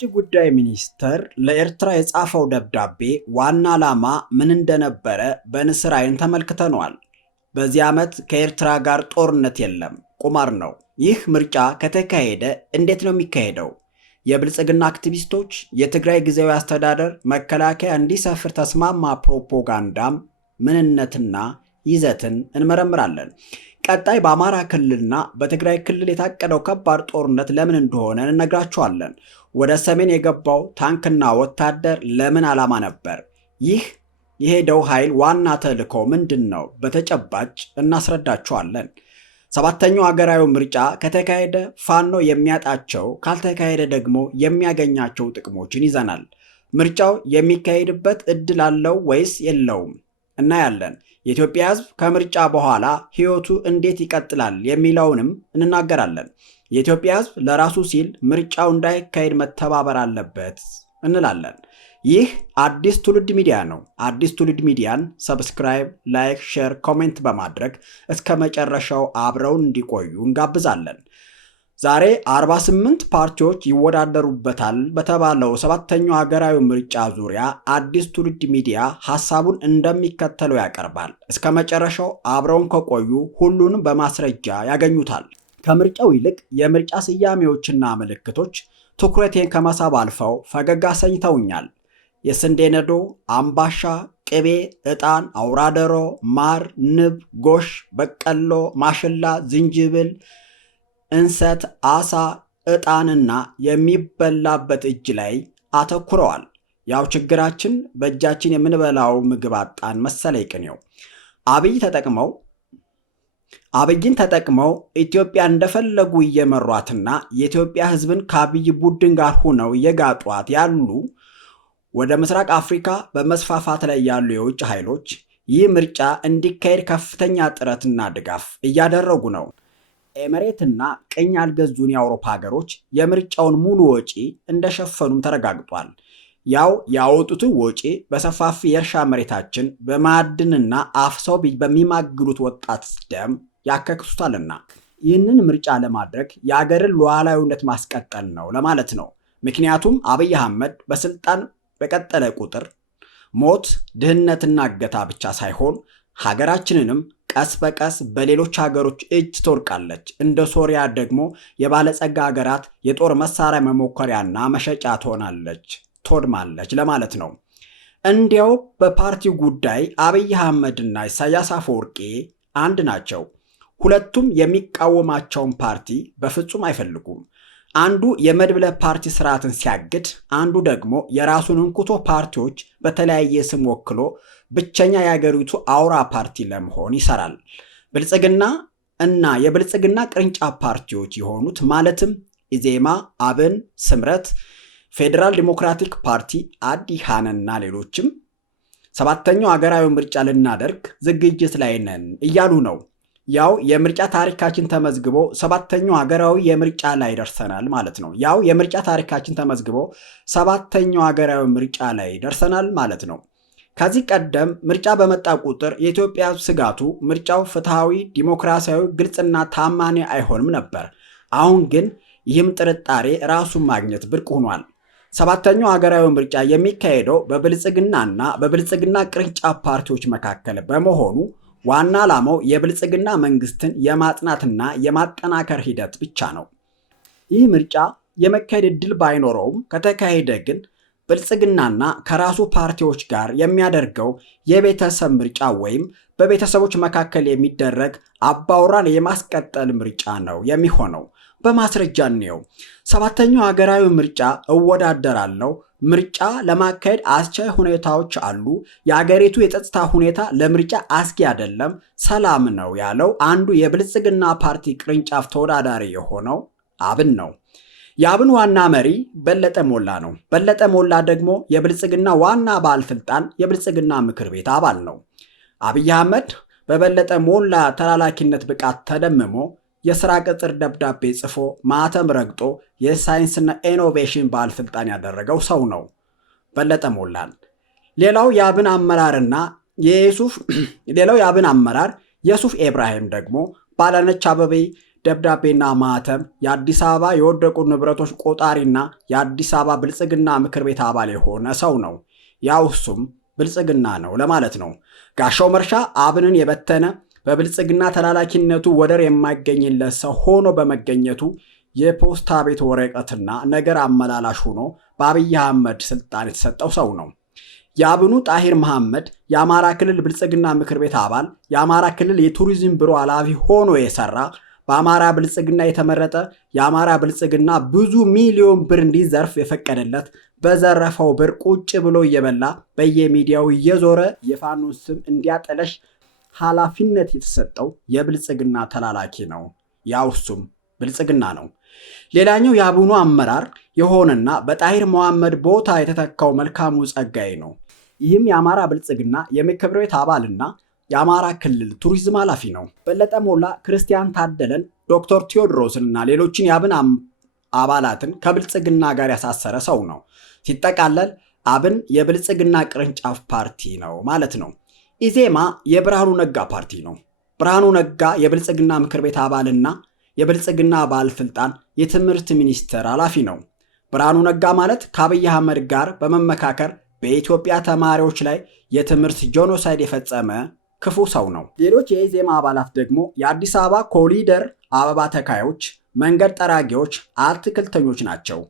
የውጭ ጉዳይ ሚኒስቴር ለኤርትራ የጻፈው ደብዳቤ ዋና ዓላማ ምን እንደነበረ በንስር አይን ተመልክተነዋል። በዚህ ዓመት ከኤርትራ ጋር ጦርነት የለም፣ ቁማር ነው። ይህ ምርጫ ከተካሄደ እንዴት ነው የሚካሄደው? የብልጽግና አክቲቪስቶች የትግራይ ጊዜያዊ አስተዳደር መከላከያ እንዲሰፍር ተስማማ ፕሮፓጋንዳም ምንነትና ይዘትን እንመረምራለን። ቀጣይ በአማራ ክልልና በትግራይ ክልል የታቀደው ከባድ ጦርነት ለምን እንደሆነ እንነግራችኋለን። ወደ ሰሜን የገባው ታንክና ወታደር ለምን ዓላማ ነበር? ይህ የሄደው ኃይል ዋና ተልዕኮ ምንድን ነው? በተጨባጭ እናስረዳችኋለን። ሰባተኛው ሀገራዊ ምርጫ ከተካሄደ ፋኖ የሚያጣቸው ካልተካሄደ ደግሞ የሚያገኛቸው ጥቅሞችን ይዘናል። ምርጫው የሚካሄድበት እድል አለው ወይስ የለውም እናያለን። የኢትዮጵያ ሕዝብ ከምርጫ በኋላ ሕይወቱ እንዴት ይቀጥላል የሚለውንም እንናገራለን። የኢትዮጵያ ሕዝብ ለራሱ ሲል ምርጫው እንዳይካሄድ መተባበር አለበት እንላለን። ይህ አዲስ ትውልድ ሚዲያ ነው። አዲስ ትውልድ ሚዲያን ሰብስክራይብ፣ ላይክ፣ ሼር፣ ኮሜንት በማድረግ እስከ መጨረሻው አብረውን እንዲቆዩ እንጋብዛለን። ዛሬ 48 ፓርቲዎች ይወዳደሩበታል በተባለው ሰባተኛው ሀገራዊ ምርጫ ዙሪያ አዲስ ትውልድ ሚዲያ ሐሳቡን እንደሚከተለው ያቀርባል። እስከ መጨረሻው አብረውን ከቆዩ ሁሉንም በማስረጃ ያገኙታል። ከምርጫው ይልቅ የምርጫ ስያሜዎችና ምልክቶች ትኩረቴን ከመሳብ አልፈው ፈገግ አሰኝተውኛል። የስንዴ ነዶ፣ አምባሻ፣ ቅቤ፣ ዕጣን፣ አውራደሮ፣ ማር፣ ንብ፣ ጎሽ፣ በቀሎ፣ ማሽላ፣ ዝንጅብል፣ እንሰት፣ አሳ፣ ዕጣንና የሚበላበት እጅ ላይ አተኩረዋል። ያው ችግራችን በእጃችን የምንበላው ምግብ አጣን መሰለኝ ቅኔው። አብይን ተጠቅመው ኢትዮጵያ እንደፈለጉ እየመሯትና የኢትዮጵያ ሕዝብን ከአብይ ቡድን ጋር ሆነው እየጋጧት ያሉ ወደ ምስራቅ አፍሪካ በመስፋፋት ላይ ያሉ የውጭ ኃይሎች ይህ ምርጫ እንዲካሄድ ከፍተኛ ጥረትና ድጋፍ እያደረጉ ነው። ኤምሬትና ቅኝ ያልገዙን የአውሮፓ ሀገሮች የምርጫውን ሙሉ ወጪ እንደሸፈኑም ተረጋግጧል። ያው ያወጡትን ወጪ በሰፋፊ የእርሻ መሬታችን በማዕድንና አፍሰው በሚማግዱት ወጣት ደም ያከክሱታልና ይህንን ምርጫ ለማድረግ የአገርን ሉዓላዊነት ማስቀጠል ነው ለማለት ነው። ምክንያቱም አብይ አህመድ በስልጣን በቀጠለ ቁጥር ሞት፣ ድህነትና እገታ ብቻ ሳይሆን ሀገራችንንም ቀስ በቀስ በሌሎች ሀገሮች እጅ ትወድቃለች። እንደ ሶሪያ ደግሞ የባለጸጋ ሀገራት የጦር መሳሪያ መሞከሪያና መሸጫ ትወድማለች ለማለት ነው። እንዲያው በፓርቲው ጉዳይ አብይ አህመድና ኢሳያስ አፈወርቂ አንድ ናቸው። ሁለቱም የሚቃወማቸውን ፓርቲ በፍጹም አይፈልጉም። አንዱ የመድብለ ፓርቲ ስርዓትን ሲያግድ፣ አንዱ ደግሞ የራሱን እንኩቶ ፓርቲዎች በተለያየ ስም ወክሎ ብቸኛ የአገሪቱ አውራ ፓርቲ ለመሆን ይሰራል። ብልጽግና እና የብልጽግና ቅርንጫፍ ፓርቲዎች የሆኑት ማለትም ኢዜማ፣ አብን፣ ስምረት፣ ፌዴራል ዲሞክራቲክ ፓርቲ፣ አዲሃንና ሌሎችም ሰባተኛው ሀገራዊ ምርጫ ልናደርግ ዝግጅት ላይ ነን እያሉ ነው። ያው የምርጫ ታሪካችን ተመዝግቦ ሰባተኛው ሀገራዊ የምርጫ ላይ ደርሰናል ማለት ነው። ሰባተኛው ሀገራዊ ምርጫ ላይ ደርሰናል ማለት ነው። ከዚህ ቀደም ምርጫ በመጣ ቁጥር የኢትዮጵያ ስጋቱ ምርጫው ፍትሃዊ፣ ዲሞክራሲያዊ፣ ግልጽና ታማኒ አይሆንም ነበር። አሁን ግን ይህም ጥርጣሬ ራሱን ማግኘት ብርቅ ሆኗል። ሰባተኛው ሀገራዊ ምርጫ የሚካሄደው በብልጽግናና በብልጽግና ቅርንጫፍ ፓርቲዎች መካከል በመሆኑ ዋና ዓላማው የብልጽግና መንግስትን የማጥናትና የማጠናከር ሂደት ብቻ ነው። ይህ ምርጫ የመካሄድ ዕድል ባይኖረውም ከተካሄደ ግን ብልጽግናና ከራሱ ፓርቲዎች ጋር የሚያደርገው የቤተሰብ ምርጫ ወይም በቤተሰቦች መካከል የሚደረግ አባውራን የማስቀጠል ምርጫ ነው የሚሆነው። በማስረጃ እንየው። ሰባተኛው ሀገራዊ ምርጫ እወዳደራለሁ። ምርጫ ለማካሄድ አስቻይ ሁኔታዎች አሉ። የአገሪቱ የጸጥታ ሁኔታ ለምርጫ አስጊ አይደለም፣ ሰላም ነው ያለው አንዱ የብልጽግና ፓርቲ ቅርንጫፍ ተወዳዳሪ የሆነው አብን ነው። የአብን ዋና መሪ በለጠ ሞላ ነው። በለጠ ሞላ ደግሞ የብልጽግና ዋና ባለስልጣን የብልጽግና ምክር ቤት አባል ነው። አብይ አህመድ በበለጠ ሞላ ተላላኪነት ብቃት ተደምሞ የሥራ ቅጥር ደብዳቤ ጽፎ ማተም ረግጦ የሳይንስና ኢኖቬሽን ባለስልጣን ያደረገው ሰው ነው በለጠ ሞላን። ሌላው የአብን አመራር የሱፍ ኢብራሂም ደግሞ በአዳነች አቤቤ ደብዳቤና ማህተም የአዲስ አበባ የወደቁ ንብረቶች ቆጣሪና የአዲስ አበባ ብልጽግና ምክር ቤት አባል የሆነ ሰው ነው። ያው እሱም ብልጽግና ነው ለማለት ነው። ጋሻው መርሻ አብንን የበተነ በብልጽግና ተላላኪነቱ ወደር የማይገኝለት ሰው ሆኖ በመገኘቱ የፖስታ ቤት ወረቀትና ነገር አመላላሽ ሆኖ በአብይ አህመድ ስልጣን የተሰጠው ሰው ነው። የአብኑ ጣሂር መሐመድ የአማራ ክልል ብልጽግና ምክር ቤት አባል፣ የአማራ ክልል የቱሪዝም ቢሮ ኃላፊ ሆኖ የሰራ፣ በአማራ ብልጽግና የተመረጠ፣ የአማራ ብልጽግና ብዙ ሚሊዮን ብር እንዲዘርፍ የፈቀደለት፣ በዘረፈው ብር ቁጭ ብሎ እየበላ በየሚዲያው እየዞረ የፋኖን ስም እንዲያጠለሽ ኃላፊነት የተሰጠው የብልጽግና ተላላኪ ነው። ያው እሱም ብልጽግና ነው። ሌላኛው የአብኑ አመራር የሆነና በጣሂር መሐመድ ቦታ የተተካው መልካሙ ጸጋዬ ነው። ይህም የአማራ ብልጽግና የምክር ቤት አባልና የአማራ ክልል ቱሪዝም ኃላፊ ነው። በለጠ ሞላ ክርስቲያን ታደለን፣ ዶክተር ቴዎድሮስንና ሌሎችን የአብን አባላትን ከብልጽግና ጋር ያሳሰረ ሰው ነው። ሲጠቃለል አብን የብልጽግና ቅርንጫፍ ፓርቲ ነው ማለት ነው። ኢዜማ የብርሃኑ ነጋ ፓርቲ ነው። ብርሃኑ ነጋ የብልጽግና ምክር ቤት አባልና የብልጽግና ባለስልጣን የትምህርት ሚኒስቴር ኃላፊ ነው። ብርሃኑ ነጋ ማለት ከአብይ አህመድ ጋር በመመካከር በኢትዮጵያ ተማሪዎች ላይ የትምህርት ጄኖሳይድ የፈጸመ ክፉ ሰው ነው። ሌሎች የኢዜማ አባላት ደግሞ የአዲስ አበባ ኮሪደር አበባ ተካዮች፣ መንገድ ጠራጊዎች፣ አትክልተኞች ናቸው።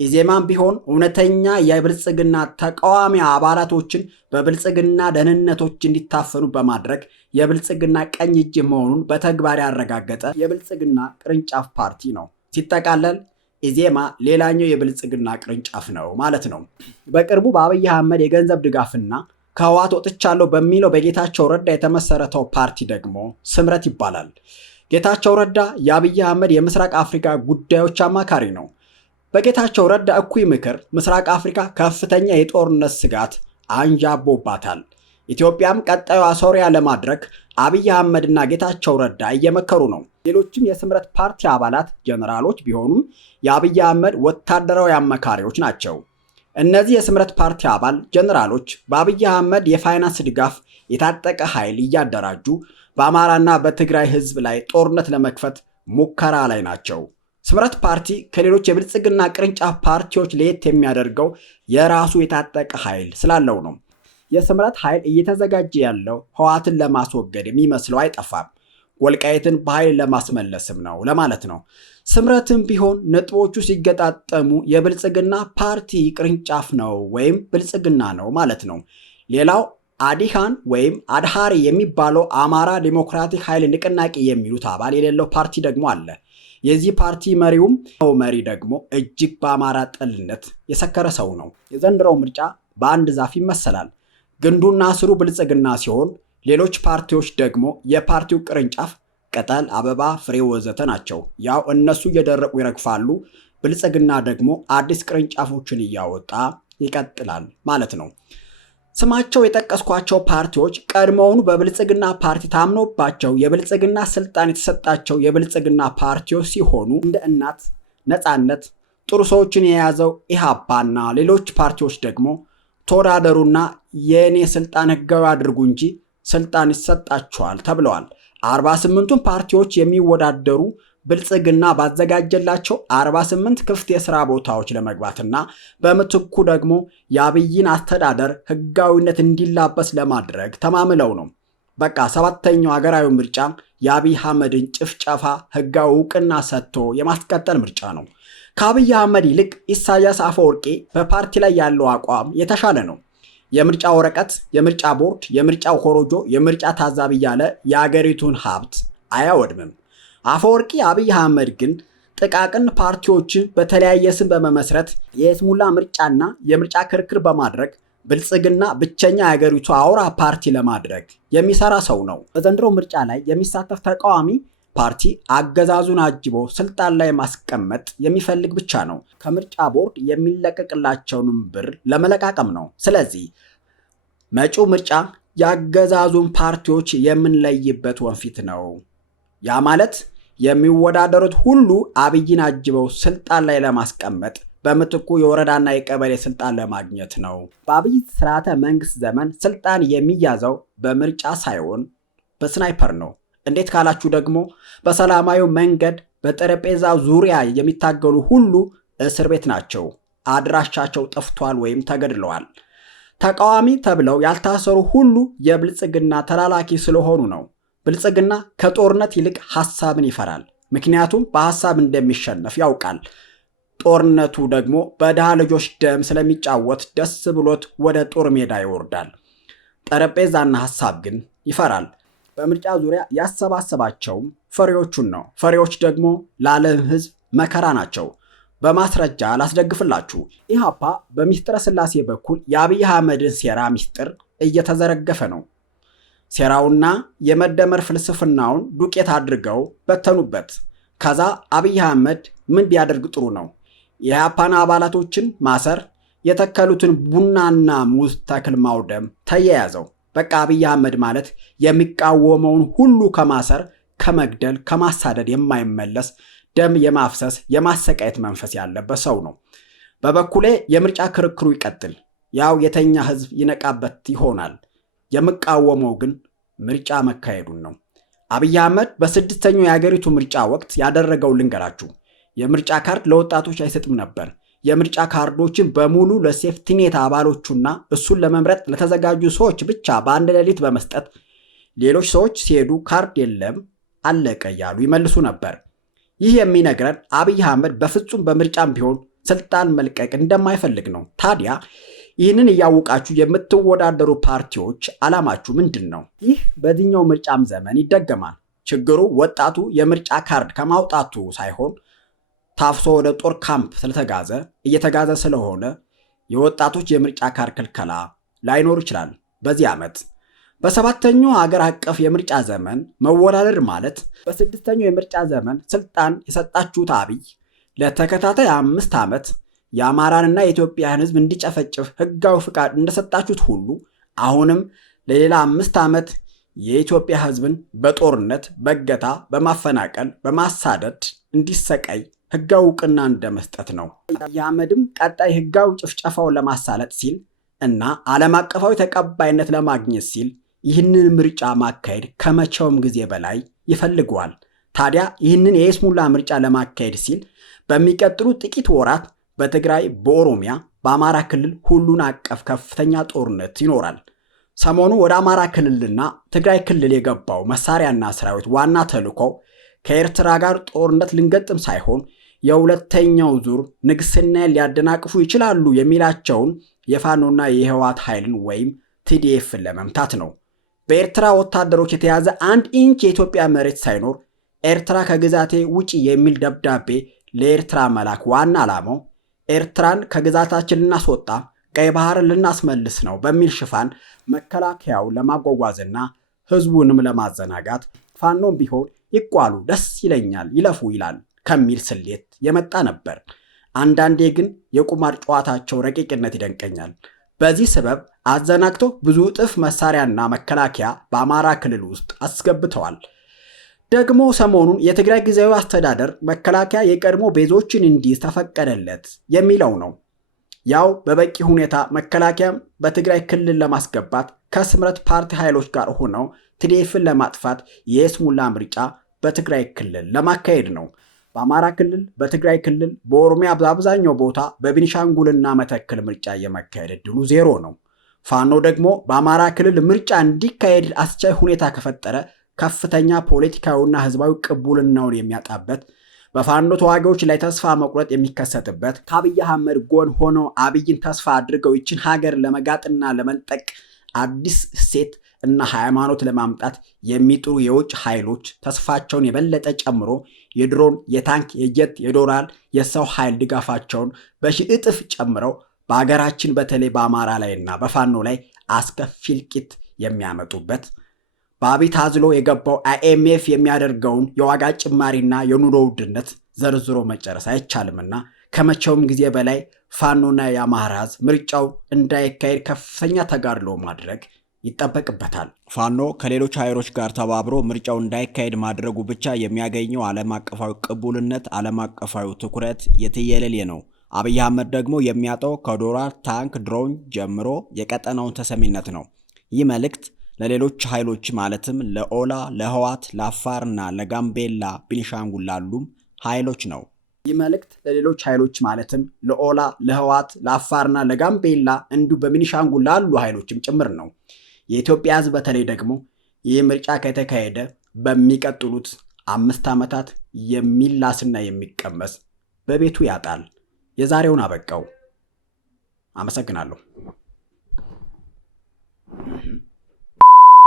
ኢዜማም ቢሆን እውነተኛ የብልጽግና ተቃዋሚ አባላቶችን በብልጽግና ደህንነቶች እንዲታፈኑ በማድረግ የብልጽግና ቀኝ እጅ መሆኑን በተግባር ያረጋገጠ የብልጽግና ቅርንጫፍ ፓርቲ ነው። ሲጠቃለል ኢዜማ ሌላኛው የብልጽግና ቅርንጫፍ ነው ማለት ነው። በቅርቡ በአብይ አህመድ የገንዘብ ድጋፍና ከህወሓት ወጥቻለሁ በሚለው በጌታቸው ረዳ የተመሰረተው ፓርቲ ደግሞ ስምረት ይባላል። ጌታቸው ረዳ የአብይ አህመድ የምስራቅ አፍሪካ ጉዳዮች አማካሪ ነው። በጌታቸው ረዳ እኩይ ምክር ምስራቅ አፍሪካ ከፍተኛ የጦርነት ስጋት አንዣቦባታል። ኢትዮጵያም ቀጣዩ ሶሪያ ለማድረግ አብይ አህመድና ጌታቸው ረዳ እየመከሩ ነው። ሌሎችም የስምረት ፓርቲ አባላት ጀነራሎች ቢሆኑም የአብይ አህመድ ወታደራዊ አማካሪዎች ናቸው። እነዚህ የስምረት ፓርቲ አባል ጀነራሎች በአብይ አህመድ የፋይናንስ ድጋፍ የታጠቀ ኃይል እያደራጁ በአማራና በትግራይ ህዝብ ላይ ጦርነት ለመክፈት ሙከራ ላይ ናቸው። ስምረት ፓርቲ ከሌሎች የብልጽግና ቅርንጫፍ ፓርቲዎች ለየት የሚያደርገው የራሱ የታጠቀ ኃይል ስላለው ነው። የስምረት ኃይል እየተዘጋጀ ያለው ህወሓትን ለማስወገድ የሚመስለው አይጠፋም። ወልቃይትን በኃይል ለማስመለስም ነው ለማለት ነው። ስምረትም ቢሆን ነጥቦቹ ሲገጣጠሙ የብልጽግና ፓርቲ ቅርንጫፍ ነው ወይም ብልጽግና ነው ማለት ነው። ሌላው አዲሃን ወይም አድሃሪ የሚባለው አማራ ዲሞክራቲክ ኃይል ንቅናቄ የሚሉት አባል የሌለው ፓርቲ ደግሞ አለ። የዚህ ፓርቲ መሪ ደግሞ እጅግ በአማራ ጠልነት የሰከረ ሰው ነው። የዘንድሮው ምርጫ በአንድ ዛፍ ይመሰላል። ግንዱና ስሩ ብልጽግና ሲሆን ሌሎች ፓርቲዎች ደግሞ የፓርቲው ቅርንጫፍ ቅጠል፣ አበባ፣ ፍሬ ወዘተ ናቸው። ያው እነሱ እየደረቁ ይረግፋሉ። ብልጽግና ደግሞ አዲስ ቅርንጫፎችን እያወጣ ይቀጥላል ማለት ነው። ስማቸው የጠቀስኳቸው ፓርቲዎች ቀድሞውኑ በብልጽግና ፓርቲ ታምኖባቸው የብልጽግና ስልጣን የተሰጣቸው የብልጽግና ፓርቲዎች ሲሆኑ እንደ እናት፣ ነፃነት፣ ጥሩ ሰዎችን የያዘው ኢሃፓና ሌሎች ፓርቲዎች ደግሞ ተወዳደሩና የእኔ ስልጣን ህጋዊ አድርጉ እንጂ ስልጣን ይሰጣቸዋል ተብለዋል። 48ቱን ፓርቲዎች የሚወዳደሩ ብልጽግና ባዘጋጀላቸው 48 ክፍት የሥራ ቦታዎች ለመግባትና በምትኩ ደግሞ የአብይን አስተዳደር ህጋዊነት እንዲላበስ ለማድረግ ተማምለው ነው። በቃ 7ኛው ሀገራዊ ምርጫ የአብይ አህመድን ጭፍጨፋ ህጋዊ እውቅና ሰጥቶ የማስቀጠል ምርጫ ነው። ከአብይ አህመድ ይልቅ ኢሳያስ አፈወርቂ በፓርቲ ላይ ያለው አቋም የተሻለ ነው። የምርጫ ወረቀት፣ የምርጫ ቦርድ፣ የምርጫ ኮሮጆ፣ የምርጫ ታዛቢ እያለ የአገሪቱን ሀብት አያወድምም። አፈወርቂ አብይ አህመድ ግን ጥቃቅን ፓርቲዎችን በተለያየ ስም በመመስረት የስሙላ ምርጫና የምርጫ ክርክር በማድረግ ብልጽግና ብቸኛ የሀገሪቱ አውራ ፓርቲ ለማድረግ የሚሰራ ሰው ነው። በዘንድሮ ምርጫ ላይ የሚሳተፍ ተቃዋሚ ፓርቲ አገዛዙን አጅቦ ስልጣን ላይ ማስቀመጥ የሚፈልግ ብቻ ነው። ከምርጫ ቦርድ የሚለቀቅላቸውንም ብር ለመለቃቀም ነው። ስለዚህ መጪው ምርጫ የአገዛዙን ፓርቲዎች የምንለይበት ወንፊት ነው። ያ ማለት የሚወዳደሩት ሁሉ አብይን አጅበው ስልጣን ላይ ለማስቀመጥ በምትኩ የወረዳና የቀበሌ ስልጣን ለማግኘት ነው። በአብይ ስርዓተ መንግስት ዘመን ስልጣን የሚያዘው በምርጫ ሳይሆን በስናይፐር ነው። እንዴት ካላችሁ ደግሞ በሰላማዊ መንገድ በጠረጴዛ ዙሪያ የሚታገሉ ሁሉ እስር ቤት ናቸው፣ አድራሻቸው ጠፍቷል ወይም ተገድለዋል። ተቃዋሚ ተብለው ያልታሰሩ ሁሉ የብልጽግና ተላላኪ ስለሆኑ ነው። ብልጽግና ከጦርነት ይልቅ ሐሳብን ይፈራል። ምክንያቱም በሐሳብ እንደሚሸነፍ ያውቃል። ጦርነቱ ደግሞ በድሃ ልጆች ደም ስለሚጫወት ደስ ብሎት ወደ ጦር ሜዳ ይወርዳል። ጠረጴዛና ሐሳብ ግን ይፈራል። በምርጫ ዙሪያ ያሰባሰባቸውም ፈሪዎቹን ነው። ፈሪዎች ደግሞ ለዓለም ሕዝብ መከራ ናቸው። በማስረጃ ላስደግፍላችሁ። ኢህአፓ በሚስጥረ ሥላሴ በኩል የአብይ አህመድን ሴራ ሚስጥር እየተዘረገፈ ነው። ሴራውና የመደመር ፍልስፍናውን ዱቄት አድርገው በተኑበት። ከዛ አብይ አህመድ ምን ቢያደርግ ጥሩ ነው? የኢህአፓን አባላቶችን ማሰር፣ የተከሉትን ቡናና ሙዝ ተክል ማውደም ተያያዘው። በቃ አብይ አህመድ ማለት የሚቃወመውን ሁሉ ከማሰር፣ ከመግደል፣ ከማሳደድ የማይመለስ ደም የማፍሰስ የማሰቃየት መንፈስ ያለበት ሰው ነው። በበኩሌ የምርጫ ክርክሩ ይቀጥል። ያው የተኛ ህዝብ ይነቃበት ይሆናል። የምቃወመው ግን ምርጫ መካሄዱን ነው። አብይ አህመድ በስድስተኛው የሀገሪቱ ምርጫ ወቅት ያደረገው ልንገራችሁ። የምርጫ ካርድ ለወጣቶች አይሰጥም ነበር። የምርጫ ካርዶችን በሙሉ ለሴፍቲኔት አባሎቹና እሱን ለመምረጥ ለተዘጋጁ ሰዎች ብቻ በአንድ ሌሊት በመስጠት ሌሎች ሰዎች ሲሄዱ ካርድ የለም አለቀ እያሉ ይመልሱ ነበር። ይህ የሚነግረን አብይ አህመድ በፍጹም በምርጫም ቢሆን ስልጣን መልቀቅ እንደማይፈልግ ነው። ታዲያ ይህንን እያወቃችሁ የምትወዳደሩ ፓርቲዎች ዓላማችሁ ምንድን ነው? ይህ በዚህኛው ምርጫም ዘመን ይደገማል። ችግሩ ወጣቱ የምርጫ ካርድ ከማውጣቱ ሳይሆን ታፍሶ ወደ ጦር ካምፕ ስለተጋዘ እየተጋዘ ስለሆነ የወጣቶች የምርጫ ካርድ ክልከላ ላይኖር ይችላል በዚህ ዓመት። በሰባተኛው ሀገር አቀፍ የምርጫ ዘመን መወዳደር ማለት በስድስተኛው የምርጫ ዘመን ስልጣን የሰጣችሁት አብይ ለተከታታይ 5 ዓመት የአማራንና የኢትዮጵያን ሕዝብ እንዲጨፈጭፍ ህጋዊ ፍቃድ እንደሰጣችሁት ሁሉ አሁንም ለሌላ 5 ዓመት የኢትዮጵያ ሕዝብን በጦርነት፣ በእገታ፣ በማፈናቀል፣ በማሳደድ እንዲሰቃይ ህጋዊ እውቅና እንደመስጠት ነው። አብይ አህመድም ቀጣይ ህጋዊ ጭፍጨፋውን ለማሳለጥ ሲል እና ዓለም አቀፋዊ ተቀባይነት ለማግኘት ሲል ይህንን ምርጫ ማካሄድ ከመቼውም ጊዜ በላይ ይፈልገዋል። ታዲያ ይህንን የይስሙላ ምርጫ ለማካሄድ ሲል በሚቀጥሉ ጥቂት ወራት በትግራይ፣ በኦሮሚያ፣ በአማራ ክልል ሁሉን አቀፍ ከፍተኛ ጦርነት ይኖራል። ሰሞኑ ወደ አማራ ክልልና ትግራይ ክልል የገባው መሳሪያና ሰራዊት ዋና ተልዕኮው ከኤርትራ ጋር ጦርነት ልንገጥም ሳይሆን የሁለተኛው ዙር ንግስናን ሊያደናቅፉ ይችላሉ የሚላቸውን የፋኖና የህወሓት ኃይልን ወይም ቲዲኤፍን ለመምታት ነው። በኤርትራ ወታደሮች የተያዘ 1 ኢንች የኢትዮጵያ መሬት ሳይኖር ኤርትራ ከግዛቴ ውጪ የሚል ደብዳቤ ለኤርትራ መላክ ዋና ዓላማው ኤርትራን ከግዛታችን ልናስወጣ፣ ቀይ ባህርን ልናስመልስ ነው በሚል ሽፋን መከላከያው ለማጓጓዝና ህዝቡንም ለማዘናጋት ፋኖም ቢሆን ይቋሉ፣ ደስ ይለኛል፣ ይለፉ ይላል ከሚል ስሌት የመጣ ነበር። አንዳንዴ ግን የቁማር ጨዋታቸው ረቂቅነት ይደንቀኛል። በዚህ ሰበብ አዘናግተው ብዙ እጥፍ መሳሪያና መከላከያ በአማራ ክልል ውስጥ አስገብተዋል። ደግሞ ሰሞኑን የትግራይ ጊዜያዊ አስተዳደር መከላከያ የቀድሞ ቤዞችን እንዲይዝ ተፈቀደለት የሚለው ነው። ያው በበቂ ሁኔታ መከላከያም በትግራይ ክልል ለማስገባት ከስምረት ፓርቲ ኃይሎች ጋር ሆነው ቲዲኤፍን ለማጥፋት የይስሙላ ምርጫ በትግራይ ክልል ለማካሄድ ነው። በአማራ ክልል፣ በትግራይ ክልል፣ በኦሮሚያ በአብዛኛው ቦታ፣ በቤኒሻንጉልና መተከል ምርጫ የመካሄድ ዕድሉ 0 ነው። ፋኖ ደግሞ በአማራ ክልል ምርጫ እንዲካሄድ አስቻይ ሁኔታ ከፈጠረ ከፍተኛ ፖለቲካዊና ህዝባዊ ቅቡልናውን የሚያጣበት፣ በፋኖ ተዋጊዎች ላይ ተስፋ መቁረጥ የሚከሰትበት፣ ከአብይ አህመድ ጎን ሆነው አብይን ተስፋ አድርገው ይችን ሀገር ለመጋጥና ለመንጠቅ አዲስ እሴት እና ሃይማኖት ለማምጣት የሚጥሩ የውጭ ኃይሎች ተስፋቸውን የበለጠ ጨምሮ የድሮን፣ የታንክ፣ የጀት፣ የዶላር፣ የሰው ኃይል ድጋፋቸውን በሺህ እጥፍ ጨምረው በሀገራችን በተለይ በአማራ ላይና በፋኖ ላይ አስከፊ እልቂት የሚያመጡበት፣ በአብይ ታዝሎ የገባው IMF የሚያደርገውን የዋጋ ጭማሪና የኑሮ ውድነት ዘርዝሮ መጨረስ አይቻልምና ከመቼውም ጊዜ በላይ ፋኖና የአማራ ህዝብ ምርጫው እንዳይካሄድ ከፍተኛ ተጋድሎ ማድረግ ይጠበቅበታል። ፋኖ ከሌሎች ኃይሎች ጋር ተባብሮ ምርጫው እንዳይካሄድ ማድረጉ ብቻ የሚያገኘው ዓለም አቀፋዊ ቅቡልነት፣ ዓለም አቀፋዊ ትኩረት የትየለሌ ነው። አብይ አህመድ ደግሞ የሚያጣው ከዶላር፣ ታንክ፣ ድሮን ጀምሮ የቀጠናውን ተሰሚነት ነው። ይህ መልእክት ለሌሎች ኃይሎች ማለትም ለኦላ፣ ለህዋት፣ ለአፋርና ለጋምቤላ ቤኒሻንጉል ላሉም ኃይሎች ነው። ይህ መልእክት ለሌሎች ኃይሎች ማለትም ለኦላ፣ ለህዋት፣ ለአፋርና ለጋምቤላ እንዲሁ በቤኒሻንጉል ላሉ ኃይሎችም ጭምር ነው። የኢትዮጵያ ህዝብ በተለይ ደግሞ ይህ ምርጫ ከተካሄደ በሚቀጥሉት 5 ዓመታት የሚላስና የሚቀመስ በቤቱ ያጣል። የዛሬውን አበቃው። አመሰግናለሁ።